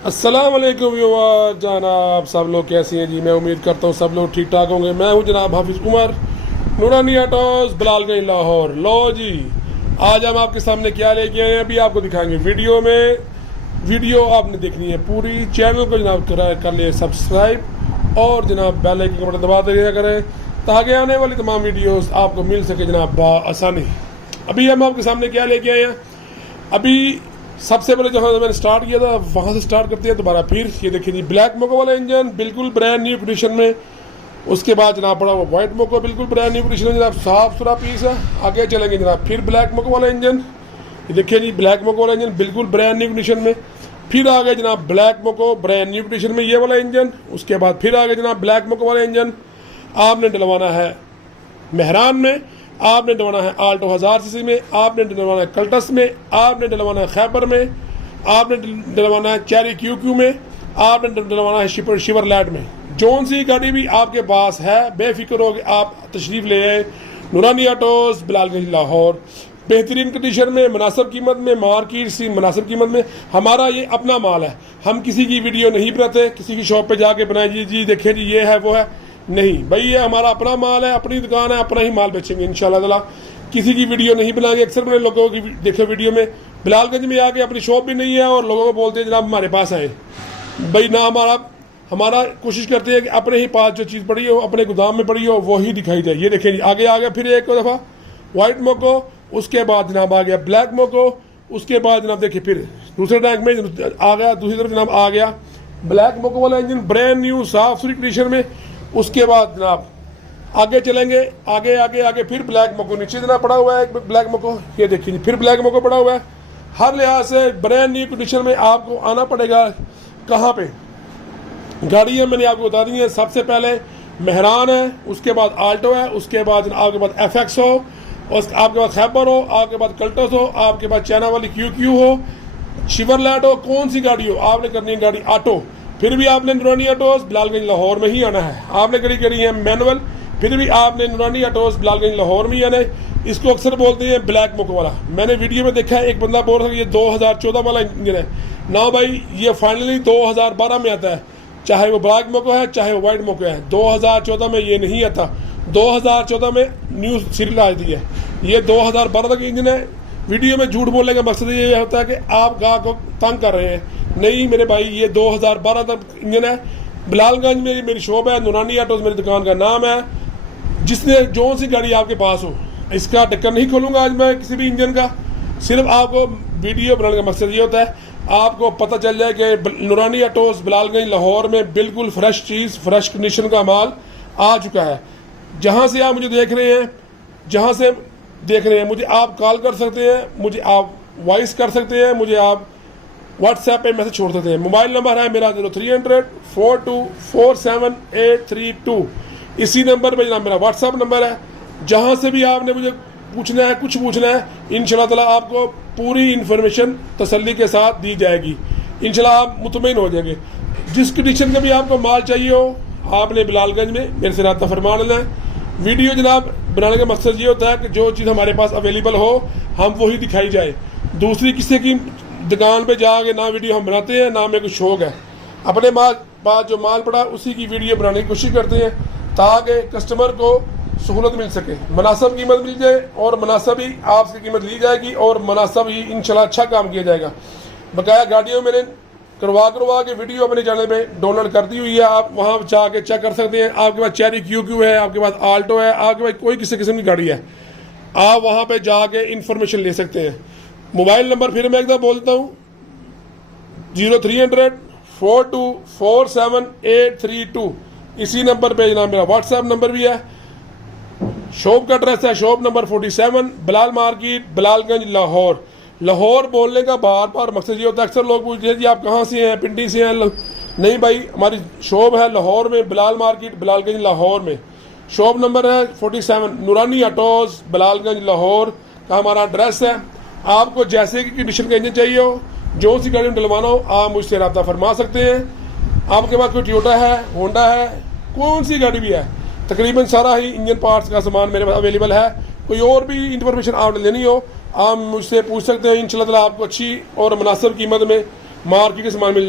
अस्सलाम वालेकुम व्यूअर, जनाब सब लोग कैसे हैं जी। मैं उम्मीद करता हूँ सब लोग ठीक ठाक होंगे। मैं हूँ जनाब हाफिज उमर, नूरानी ऑटोज, बिलालगंज, लाहौर। लो जी, आज हम आपके सामने क्या लेके आए हैं अभी आपको दिखाएंगे वीडियो में। वीडियो आपने देखनी है पूरी। चैनल को जनाब कर लिए सब्सक्राइब और जनाब बेल आइकन का बटन दबा दिया करें ताकि आने वाली तमाम वीडियोस आपको मिल सके जनाब बआसानी। अभी हम आपके सामने क्या लेके आए हैं। अभी सबसे पहले जहाँ मैंने स्टार्ट किया था वहाँ से स्टार्ट करते हैं दोबारा फिर। ये देखिए जी, ब्लैक मोको वाला इंजन बिल्कुल ब्रांड न्यू कंडीशन में। उसके बाद जनाब पड़ा हुआ वाइट मोको बिल्कुल ब्रांड न्यू कंडीशन में जनाब, साफ सुथरा पीस है। आगे चलेंगे जनाब फिर ब्लैक मोको वाला इंजन। ये देखिए जी, ब्लैक मोको वाला इंजन बिल्कुल ब्रांड न्यू कंडीशन में। फिर आ गए जनाब ब्लैक मोको ब्रांड न्यू कंडीशन में ये वाला इंजन। उसके बाद फिर आ गए जनाब ब्लैक मोको वाला इंजन। आपने डलवाना है मेहरान में, आपने डलवाना है आल्टो 1000 सीसी में, आपने डलवाना है कल्टस में, आपने डलवाना है खैबर में, आपने डलवाना है चेरी क्यू में, आपने डलवाना है शिवर लैट में। जोन सी गाड़ी भी आपके पास है, बेफिक्र हो कि आप तशरीफ ले आए। नूरानी ऑटोज, बिलालगंज, लाहौर। बेहतरीन कंडीशन में, मुनासिब कीमत में, मार्केट से मुनासिब कीमत में। हमारा ये अपना माल है, हम किसी की वीडियो नहीं बनाते, किसी की शॉप पे जाके बनाए जी देखें जी ये है वो है, नहीं भाई। ये हमारा अपना माल है, अपनी दुकान है, अपना ही माल बेचेंगे इंशाल्लाह ताला। किसी की वीडियो नहीं बनाएंगे। अक्सर मैंने लोगों की देखे वीडियो में बिलालगंज में आके अपनी शॉप भी नहीं है और लोगों को बोलते हैं जनाब हमारे पास आए। भाई ना, हमारा कोशिश करते हैं कि अपने ही पास जो चीज़ पड़ी हो, अपने गोदाम में पड़ी हो, वही दिखाई जाए। ये देखें आगे आ गया फिर एक दफ़ा वाइट मोको। उसके बाद जनाब आ गया ब्लैक मोको। उसके बाद जनाब देखिए फिर दूसरे टैंक में आ गया, दूसरी तरफ जनाब आ गया ब्लैक मोको वाला इंजन ब्रांड न्यू साफ सुथरी कंडीशन में। उसके बाद जनाब आगे चलेंगे, आगे आगे आगे फिर ब्लैक मोको नीचे जनाब पड़ा हुआ है ब्लैक मोको। ये देखिए फिर ब्लैक मोको पड़ा हुआ है। हर लिहाज से ब्रांड न्यू कंडीशन में आपको आना पड़ेगा। कहाँ पे गाड़ी है मैंने आपको बता दी है। सबसे पहले मेहरान है, उसके बाद आल्टो है, उसके बाद आपके पास FX हो, और आपके पास खैबर हो, आपके पास कल्टस हो, आपके पास चाइना वाली क्यू हो, शिवरलैट हो, कौन सी गाड़ी हो आपने करनी है गाड़ी ऑटो। फिर भी आपने नूरानी ऑटोज बिलालगंज लाहौर में ही आना है। आपने गाड़ी करी है मैनुअल, फिर भी आपने नूरानी ऑटोज बिलालगंज लाहौर में ही आना है। इसको अक्सर बोलते हैं ब्लैक मोको वाला। मैंने वीडियो में देखा है एक बंदा बोल रहा है ये 2014 वाला इंजन है ना भाई, ये फाइनली 2012 में आता है। चाहे वो ब्लैक मोको है चाहे वो वाइट मोको है, 2014 में ये नहीं आता। 2014 में न्यू सीरीज आती है, ये 2012 तक इंजन है। वीडियो में झूठ बोलने का मकसद ये होता है कि आप गाहक को तंग कर रहे हैं। नहीं मेरे भाई, ये 2012 तक इंजन है। बिलालगंज में मेरी शॉप है, नूरानी ऑटोज मेरी दुकान का नाम है। जिसने जो सी गाड़ी आपके पास हो, इसका ढक्कन नहीं खोलूंगा आज मैं किसी भी इंजन का। सिर्फ आपको वीडियो बनाने का मकसद ये होता है आपको पता चल जाए कि नूरानी ऑटोज बिलालगंज लाहौर में बिल्कुल फ्रेश चीज़, फ्रेश कंडीशन का माल आ चुका है। जहाँ से आप मुझे देख रहे हैं, जहाँ से देख रहे हैं, मुझे आप कॉल कर सकते हैं, मुझे आप वॉइस कर सकते हैं, मुझे आप व्हाट्सएप पे मैसेज छोड़ सकते हैं। मोबाइल नंबर है मेरा 0300 4247 इसी नंबर पे जनाब मेरा व्हाट्सएप नंबर है। जहाँ से भी आपने मुझे पूछना है, कुछ पूछना है, इंशाल्लाह ताला आपको पूरी इन्फॉर्मेशन तसल्ली के साथ दी जाएगी। इंशाल्लाह आप मुतमईन हो जाएंगे। जिस कंडीशन का भी आपको माल चाहिए हो, आपने बिलालगंज में मेरे से राब्ता फरमा लेना है। वीडियो जनाब बनाने का मकसद ये होता है कि जो चीज़ हमारे पास अवेलेबल हो हम वही दिखाई जाए। दूसरी किसी की दुकान पे जाके ना वीडियो हम बनाते हैं, ना हमें कुछ शौक है। अपने पास जो माल पड़ा उसी की वीडियो बनाने की कोशिश करते हैं ताकि कस्टमर को सहूलत मिल सके, मुनासिब कीमत मिल जाए और मुनासिब ही आपसे कीमत ली जाएगी और मुनासिब ही इंशाल्लाह अच्छा काम किया जाएगा। बकाया गाड़ियों मैंने करवा के वीडियो अपने चैनल पे डाउनलोड कर दी हुई है, आप वहाँ जाके चेक कर सकते हैं। आपके पास चेरी क्यू है, आपके पास आल्टो है, आपके पास कोई किसी किस्म की गाड़ी है, आप वहाँ पे जाके इंफॉर्मेशन ले सकते हैं। मोबाइल नंबर फिर मैं एक बार बोलता हूँ 0300 4247 इसी नंबर पे जनाब मेरा व्हाट्सएप नंबर भी है। शॉप का एड्रेस है shop number 47 Bilal market Bilalganj Lahore. Lahore बोलने का बार बार मकसद ये होता है, अक्सर लोग पूछते हैं जी आप कहाँ से हैं, पिंडी से हैं। नहीं भाई, हमारी शॉप है लाहौर में, बिलाल मार्केट बिलालगंज लाहौर में। शॉप नंबर है 47 नूरानी ऑटोज बिलालगंज लाहौर का हमारा एड्रेस है। आपको जैसे की कंडीशन का इंजन चाहिए हो, जो सी गाड़ी में डलवाना हो, आप मुझसे रब्ता फरमा सकते हैं। आपके पास कोई टोयोटा है, होंडा है, कौन सी गाड़ी भी है, तकरीबन सारा ही इंजन पार्ट्स का सामान मेरे पास अवेलेबल है। कोई और भी इंफॉर्मेशन आपने लेनी हो आप मुझसे पूछ सकते हैं। इंशाल्लाह ताला आपको अच्छी और मुनासिब कीमत में मार्केट का सामान मिल जाएगा।